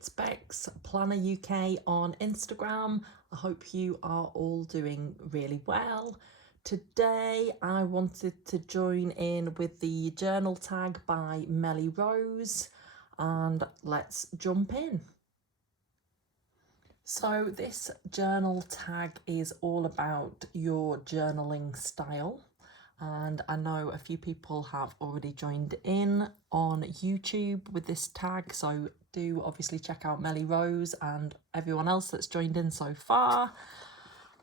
it's Bex, Planner UK on Instagram. I hope you are all doing really well. Today I wanted to join in with the journal tag by MelyyRose, and let's jump in. So this journal tag is all about your journaling style, and I know a few people have already joined in on YouTube with this tag, so do obviously check out MelyyRose and everyone else that's joined in so far.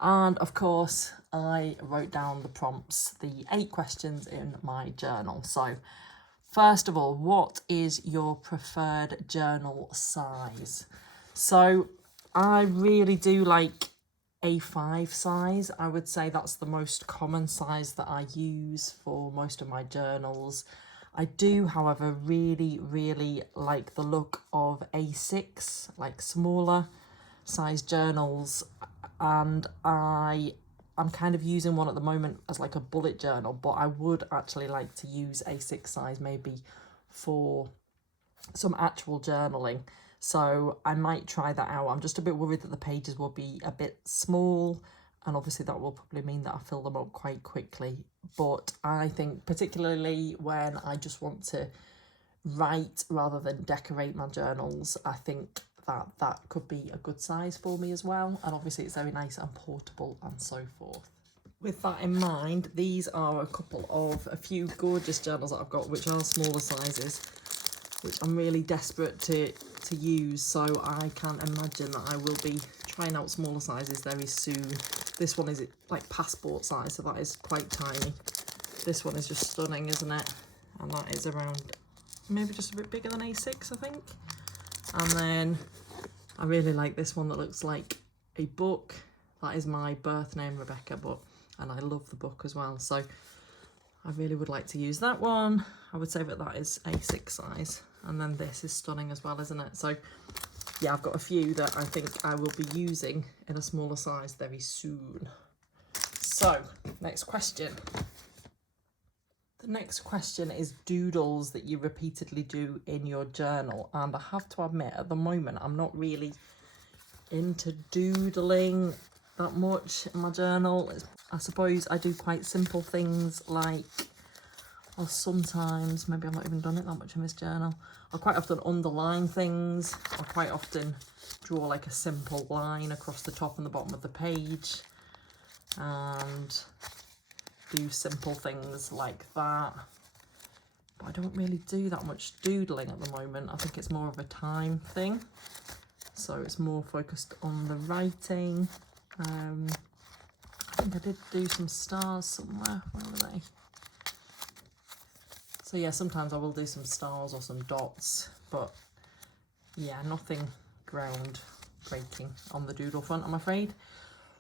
And of course I wrote down the prompts, the 8 questions in my journal. So first of all, what is your preferred journal size? So I really do like A5 size. I would say that's the most common size that I use for most of my journals. I do, however, really like the look of A6, like smaller size journals, and I'm kind of using one at the moment as like a bullet journal, but I would actually like to use A6 size maybe for some actual journaling. So I might try that out. I'm just a bit worried that the pages will be a bit small, and obviously that will probably mean that I fill them up quite quickly. But I think particularly when I just want to write rather than decorate my journals, I think that could be a good size for me as well. And obviously it's very nice and portable and so forth. With that in mind, these are a few gorgeous journals that I've got, which are smaller sizes, which I'm really desperate to use. So I can imagine that I will be trying out smaller sizes very soon. This one is like passport size, so that is quite tiny. This one is just stunning, isn't it? And that is around maybe just a bit bigger than A6, I think. And then I really like this one that looks like a book. That is my birth name, Rebecca, and I love the book as well. So I really would like to use that one. I would say that is A6 size. And then this is stunning as well, isn't it? So yeah, I've got a few that I think I will be using in a smaller size very soon. So next question. The next question is doodles that you repeatedly do in your journal. And I have to admit, at the moment, I'm not really into doodling that much in my journal. I suppose I do quite simple things like, or sometimes, maybe I've not even done it that much in this journal, I'll quite often underline things. I'll quite often draw like a simple line across the top and the bottom of the page and do simple things like that. But I don't really do that much doodling at the moment. I think it's more of a time thing. So it's more focused on the writing. I think I did do some stars somewhere. Where were they? So yeah, sometimes I will do some stars or some dots, but yeah, nothing groundbreaking on the doodle front, I'm afraid.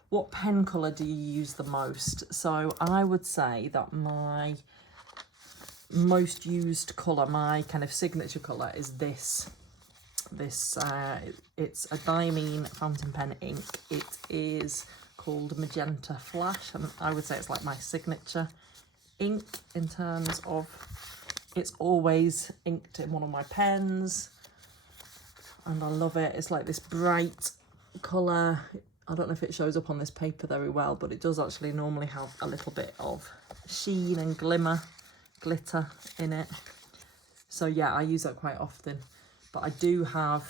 What pen colour do you use the most? So I would say that my most used colour, my kind of signature colour, is this. It's a Diamine fountain pen ink. It is called Magenta Flash, and I would say it's like my signature ink in terms of it's always inked in one of my pens, and I love it. It's like this bright colour. I don't know if it shows up on this paper very well, but it does actually normally have a little bit of sheen and glitter in it. So yeah, I use that quite often. But I do have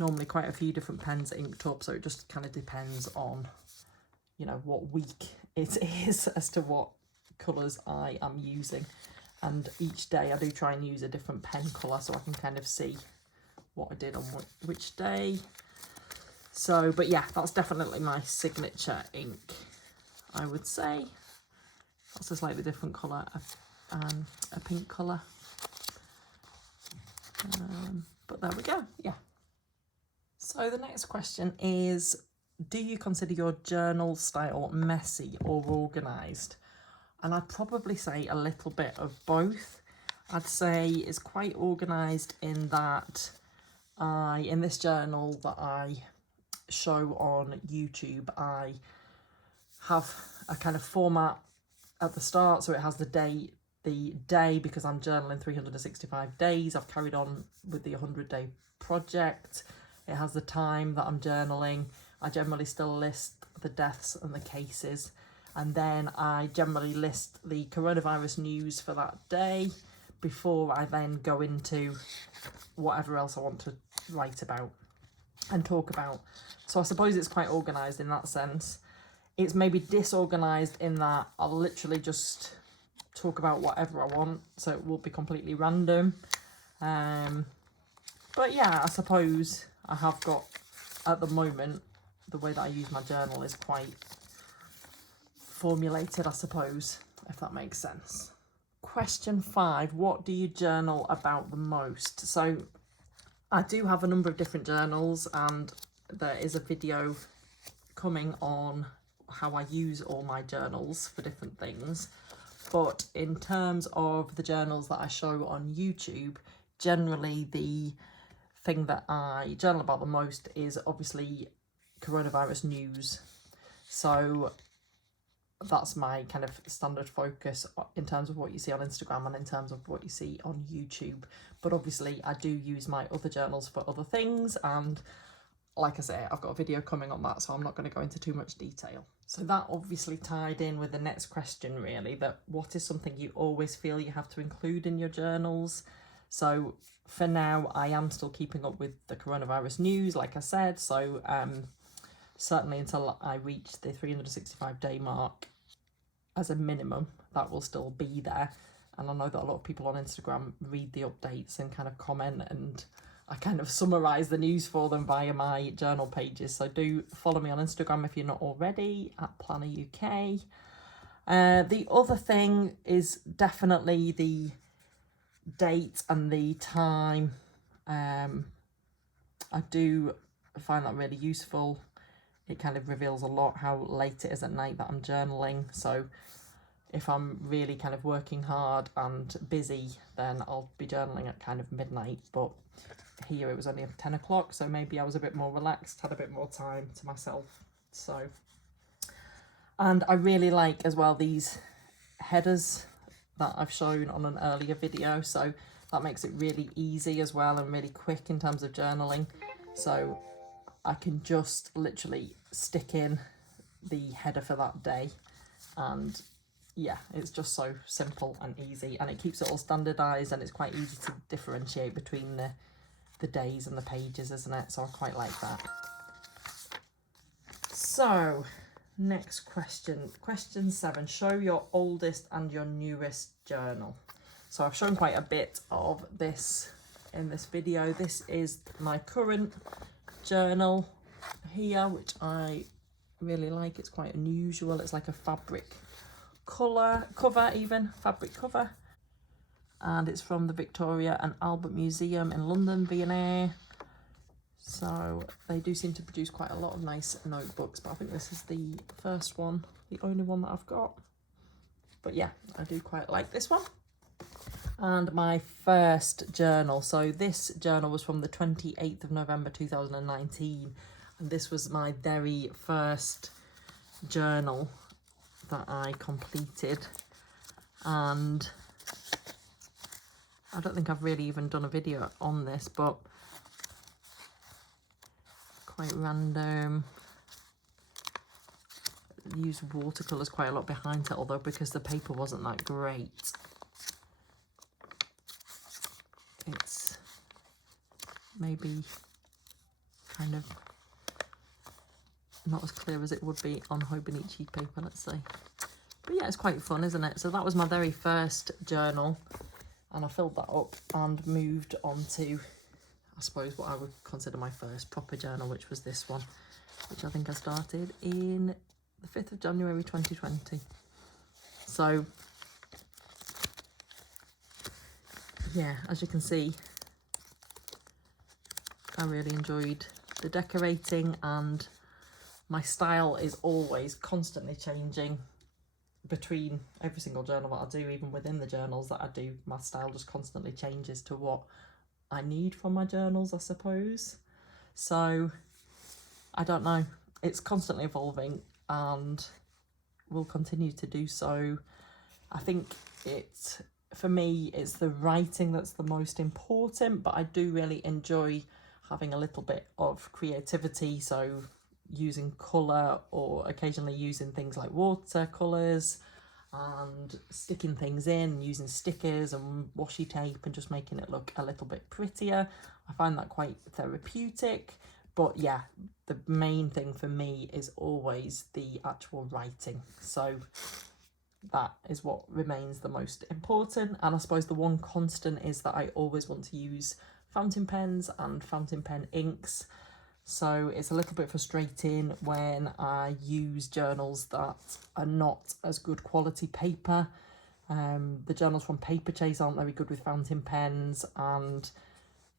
normally quite a few different pens inked up, so it just kind of depends on, you know, what week it is as to what colours I am using. And each day I do try and use a different pen colour so I can kind of see what I did on which day. So, but yeah, that's definitely my signature ink, I would say. That's a slightly different colour, a pink colour. But there we go, yeah. So the next question is, do you consider your journal style messy or organised? And I'd probably say a little bit of both. I'd say it's quite organised in that in this journal that I show on YouTube, I have a kind of format at the start, so it has the date, the day, because I'm journaling 365 days. I've carried on with the 100-day project. It has the time that I'm journaling. I generally still list the deaths and the cases. And then I generally list the coronavirus news for that day before I then go into whatever else I want to write about and talk about. So I suppose it's quite organised in that sense. It's maybe disorganised in that I'll literally just talk about whatever I want, so it will be completely random. But yeah, I suppose I have got, at the moment, the way that I use my journal is quite formulated, I suppose, if that makes sense. Question 5, what do you journal about the most? So I do have a number of different journals, and there is a video coming on how I use all my journals for different things. But in terms of the journals that I show on YouTube, generally the thing that I journal about the most is obviously coronavirus news. So that's my kind of standard focus in terms of what you see on Instagram and in terms of what you see on YouTube. But obviously I do use my other journals for other things, and like I say, I've got a video coming on that, so I'm not going to go into too much detail. So that obviously tied in with the next question, really, that what is something you always feel you have to include in your journals? So for now, I am still keeping up with the coronavirus news, like I said. So certainly until I reach the 365-day mark, as a minimum, that will still be there. And I know that a lot of people on Instagram read the updates and kind of comment, and I kind of summarise the news for them via my journal pages. So do follow me on Instagram if you're not already, at PlannerUK. The other thing is definitely the date and the time. I do find that really useful. It kind of reveals a lot how late it is at night that I'm journaling. So if I'm really kind of working hard and busy, then I'll be journaling at kind of midnight. But here it was only 10 o'clock, so maybe I was a bit more relaxed, had a bit more time to myself. So, and I really like as well these headers that I've shown on an earlier video. So that makes it really easy as well and really quick in terms of journaling. So I can just literally stick in the header for that day, and yeah, it's just so simple and easy, and it keeps it all standardized, and it's quite easy to differentiate between the days and the pages, isn't it? So I quite like that. So next question, question 7, show your oldest and your newest journal. So I've shown quite a bit of this in this video. This is my current journal here, which I really like. It's quite unusual. It's like a fabric cover, fabric cover, and it's from the Victoria and Albert Museum in London, V&A. So they do seem to produce quite a lot of nice notebooks, but I think this is the first one, the only one that I've got. But yeah, I do quite like this one. And my first journal, so this journal was from the 28th of November 2019, and this was my very first journal that I completed. And I don't think I've really even done a video on this, but quite random. Used watercolours quite a lot behind it, although because the paper wasn't that great, it's maybe kind of not as clear as it would be on Hobonichi paper, let's say. But yeah, it's quite fun, isn't it? So that was my very first journal, and I filled that up and moved on to, I suppose, what I would consider my first proper journal, which was this one, which I think I started in the 5th of January 2020. So yeah, as you can see, I really enjoyed the decorating, and my style is always constantly changing between every single journal that I do. Even within the journals that I do, my style just constantly changes to what I need from my journals, I suppose. So I don't know, it's constantly evolving and will continue to do so. I think it for me, it's the writing that's the most important, but I do really enjoy having a little bit of creativity. So using colour or occasionally using things like watercolours and sticking things in, using stickers and washi tape and just making it look a little bit prettier. I find that quite therapeutic. But yeah, the main thing for me is always the actual writing. So that is what remains the most important. And I suppose the one constant is that I always want to use fountain pens and fountain pen inks. So it's a little bit frustrating when I use journals that are not as good quality paper. The journals from Paper Chase aren't very good with fountain pens, and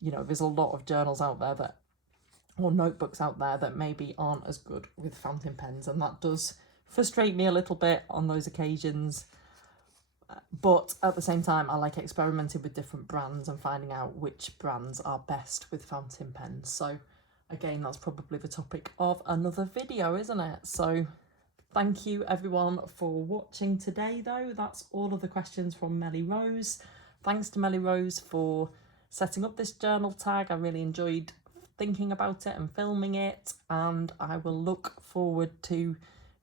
you know, there's a lot of journals out there that, or notebooks out there that maybe aren't as good with fountain pens, and that does frustrate me a little bit on those occasions. But at the same time, I like experimenting with different brands and finding out which brands are best with fountain pens. So again, that's probably the topic of another video, isn't it? So thank you everyone for watching today though. That's all of the questions from MelyyRose. Thanks to MelyyRose for setting up this journal tag. I really enjoyed thinking about it and filming it, and I will look forward to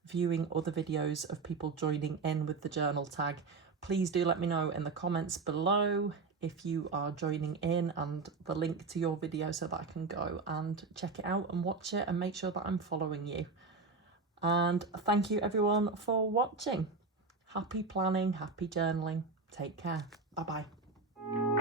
viewing other videos of people joining in with the journal tag. Please do let me know in the comments below if you are joining in and the link to your video so that I can go and check it out and watch it and make sure that I'm following you. And thank you everyone for watching. Happy planning, happy journaling. Take care. Bye bye.